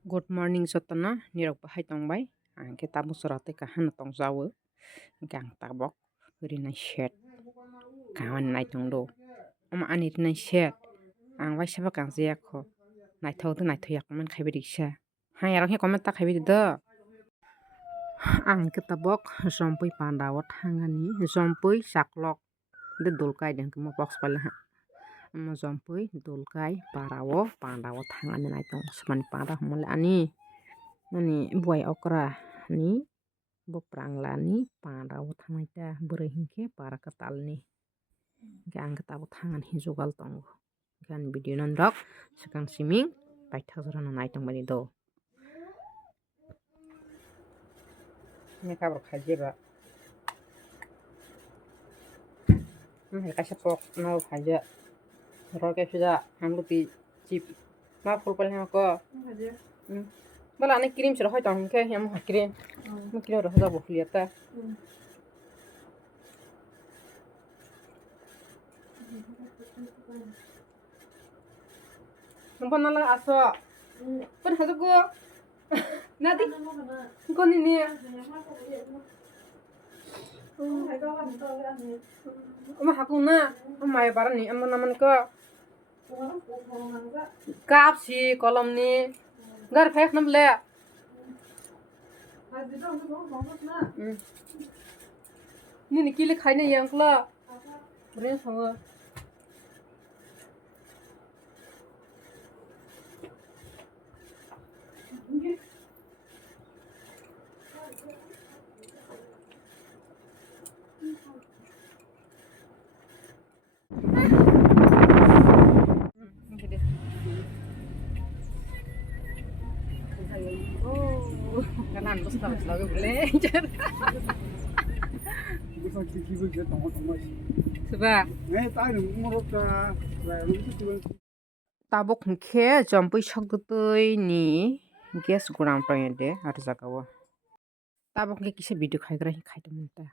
Good morning jotona nirok bahai tongbai angke tabu surate kahan tong jawo gang tabok rinai shet kawan nai tongdo ani rinai shet ang wai saba kang jiak ho naithok do naithoyak man khaibe diksa hai arok he comment ta khaibe do ang ke tabok jampui pandawo thangani jampui saklok de dulkai deng mo box pala ama jampui dulkai parawo pandawo thangani naitong smani pada humule ani buai okra ni bo pranglani pandawo thangnaita burui hingke para katalni gang ketabo thangan hijugal tongo gan video nan rok sekang siming paithakjora naitong bani do ni kabro khajeba hai kaisa pok no khaja roke suja hamluti chip ma fulpal ha ko bala ani cream sero hoy tong ke yam cream mo kilo ro hoja bokliata Nampan nala aso pen hajo ko nadi ko ni ni ama hakuna ama ya barani ama naman ko kap si kolom ni gar phek namle ni kile khaina yangkla ren songo kanan bos tang lagi boleh sebab tabok hingke jampui sakdutui ni gas guram de ar jagawo tabok ke kisa video khaigra khaitamon ta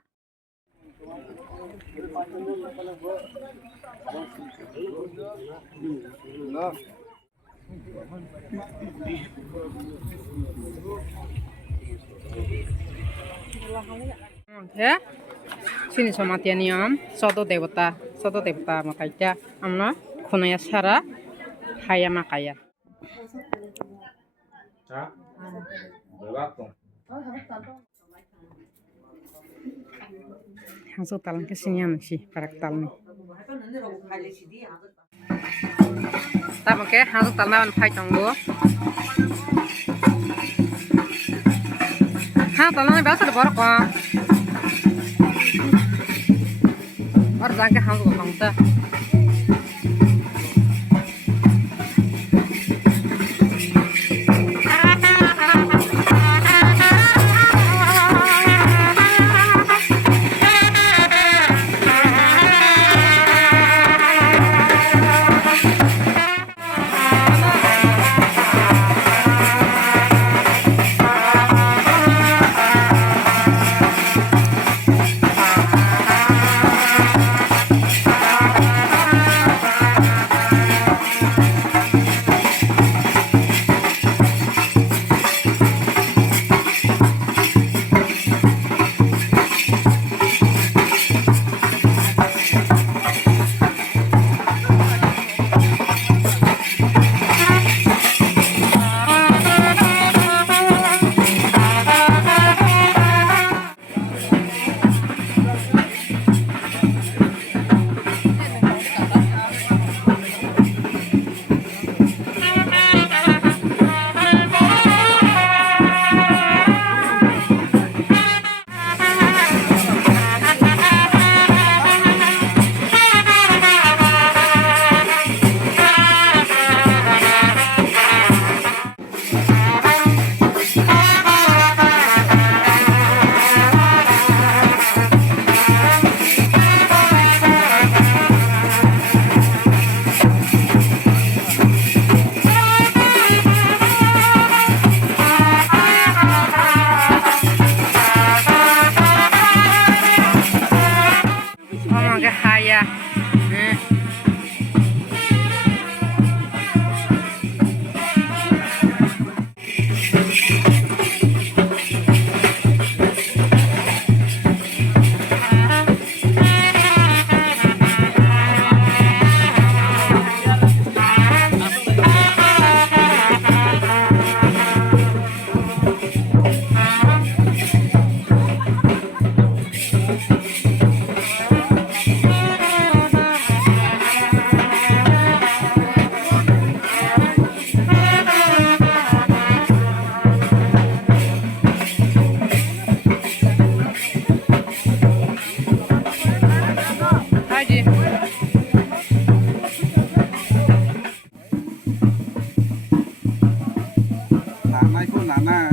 ya sini somatiya niyam soto devata makaita amna khonaya sara haya makaya haso talang ke sini amsi parak talni tamoke haso talnawan phai tongo ha talnai basar borko और जाके हाथ उठाऊंगा 나나이고 나나.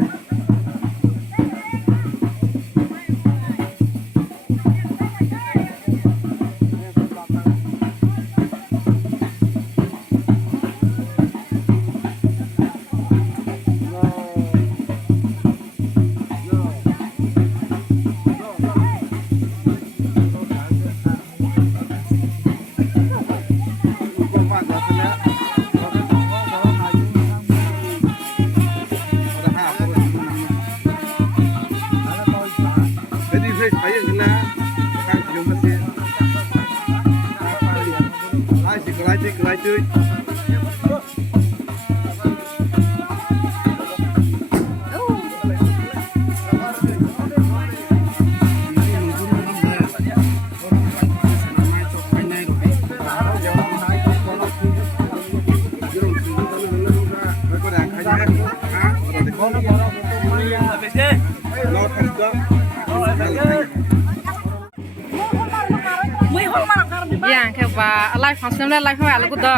Yang keba live function le live wa lu do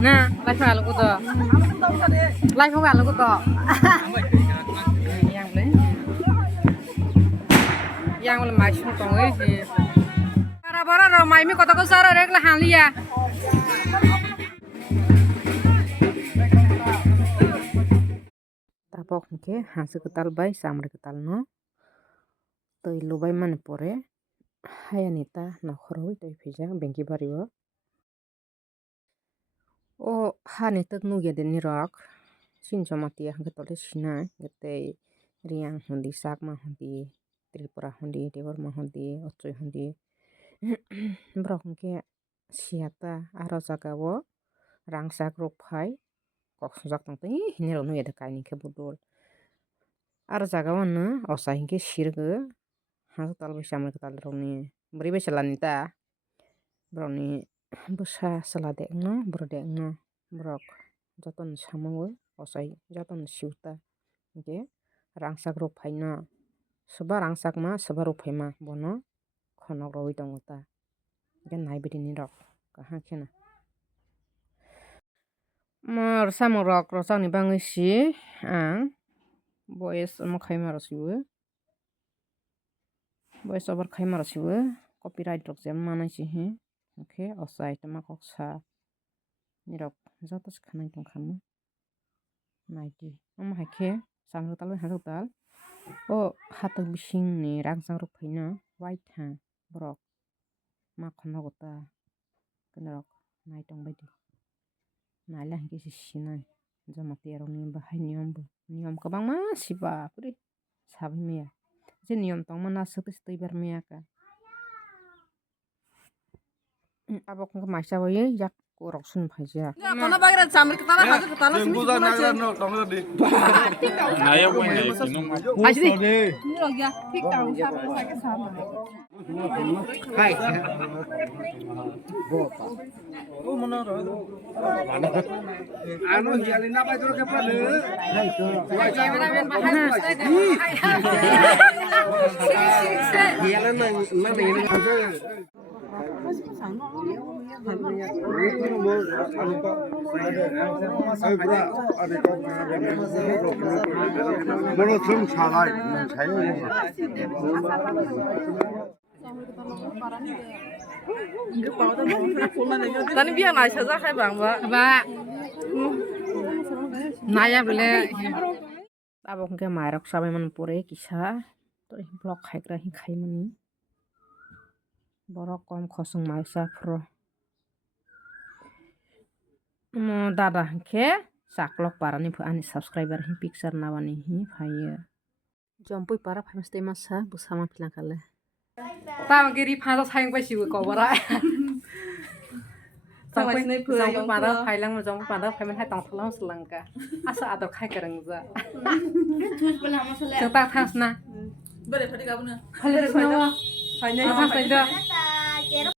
na live wa lu do live wa lu do yang le mai chung tong e ji bara bara ro mai mi kota ko sara rek la han liya tapok ke hasu ketal bai samre ketal no tei lu bai man pore hayanita na khoroi tei phija benki bariwo o hani tak nu ge den ni rok sin jomati hangke tole sinai getei riang hundi sak ma hundi tripura hundi debor ma hundi ochoi hundi brok hangke siata aro jagao rangsak rok phai kok sujak tang tei hini ro nu ge kaini ke budol aro jagao no osa hingke sirgo hasu tal bai samre ketal rokni beri bai salanita brokni busa salade no brodek no brok joton samogo osai joton siuta hingke rangsak rok phai no soba rangsak ma soba rok phai ma bono khonok rogoi tongo ta hingke naibiri ni rok kaham kheno mor samung rok rochak ni bangui si ang voice omo khaima ro sibo voice over khaima ro sibo copyright rok je manai sihi hingke osai toma koksa ni rok joto se khanai tongkhamo naidi omo haikhe samro tal bai haso tal o hatak bising ni rangchak rok phai no white ha borok ma khonogo ta kene rok nai tongbai di naila hingke se sinai jomati rok ni bahai niyom kwbangma siba puri sabai maya je niyom tongma na sotoi sotoi bar maya ka abo kongke maisa bai yak rok sun phaijak tona bagira samri ketala hazu ketala simi Naya pun deh, kinong Asli. Ini lagi ya, tik tahu siapa yang sama. Hai. Anu hialina apa itu ke pada? Hialan mana ini aja. Mana sem salai, Tani biar nai saja kai bang ba. Naya bele. Tabok ke marok sabai man pore kisah. Tori blok khai kra hi khai mani. Borok kom khosung maisa pro. Mo dada ke saklok parani phu ani subscriber hi picture nawani hi phaiye. Jampui para famous te masa busama philang kale. Tang giri phasa sayang pai sibu ko bara. Jampui para phailang mo jampui para phaiman hai tong thalang selangka. Asa ador khai kerang ja. Thus bela masala. Jata thas na. Bere phadi gabuna. Phale na. Phane thas na.